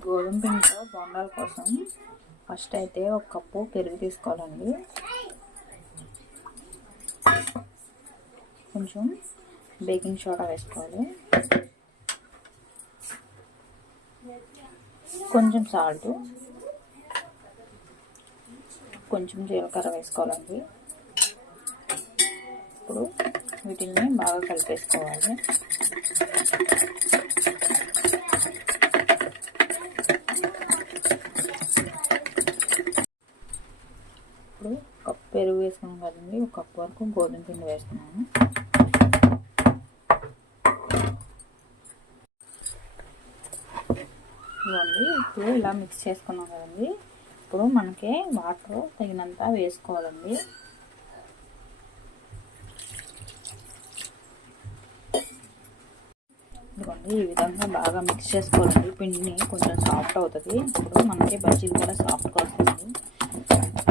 గోధుమ పిండితో బొండాల కోసం ఫస్ట్ అయితే ఒక కప్పు పెరుగు తీసుకోవాలండి. కొంచెం బేకింగ్ సోడా వేసుకోవాలి. కొంచెం సాల్ట్ కొంచెం జీలకర్ర వేసుకోవాలండి. ఇప్పుడు వీటిని బాగా కలిపేసుకోవాలి ఇప్పుడు కప్పు పెరుగు వేసుకున్నాం కదండి. ఒక కప్పు వరకు గోధుమ పిండి వేస్తున్నాను. ఇవ్వండి. ఇప్పుడు ఇలా మిక్స్ చేసుకున్నాం కదండి. ఇప్పుడు మనకి వాటర్ తగినంత వేసుకోవాలండి. ఇదిగోండి ఈ విధంగా బాగా మిక్స్ చేసుకోవాలండి. పిండిని కొంచెం సాఫ్ట్ అవుతుంది. ఇప్పుడు మనకి బజ్జీలు కూడా సాఫ్ట్గా వస్తుంది.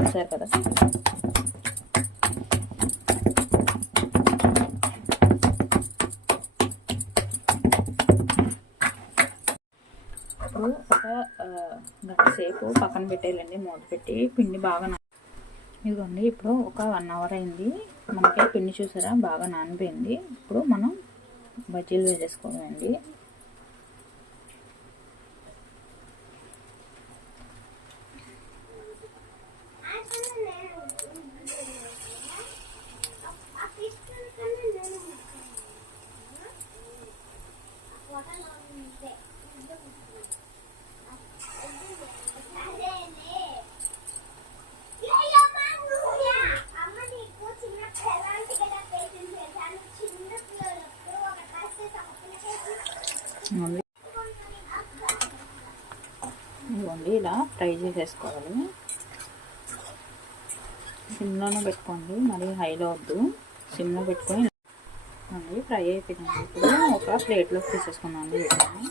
చూసారు కదా. ఇప్పుడు ఒక గంట సేపు పక్కన పెట్టేయాలండి మూత పెట్టి పిండి బాగా ఇదిగోండి ఇప్పుడు ఒక వన్ అవర్ అయింది. మనకి పిండి చూసారా? బాగా నానిపోయింది. ఇప్పుడు మనం బజ్జీలు వేసేసుకోవాలండి. ఇదిగోండి ఇలా ఫ్రై చేసేసుకోవాలి. సిమ్లోనే పెట్టుకోండి మరి హైలో వద్దు. సిమ్లో పెట్టుకొని అండి ఫ్రై అయిపోయింది ఇప్పుడు ఒక ప్లేట్లోకి తీసేసుకుందాం అండి వీటిని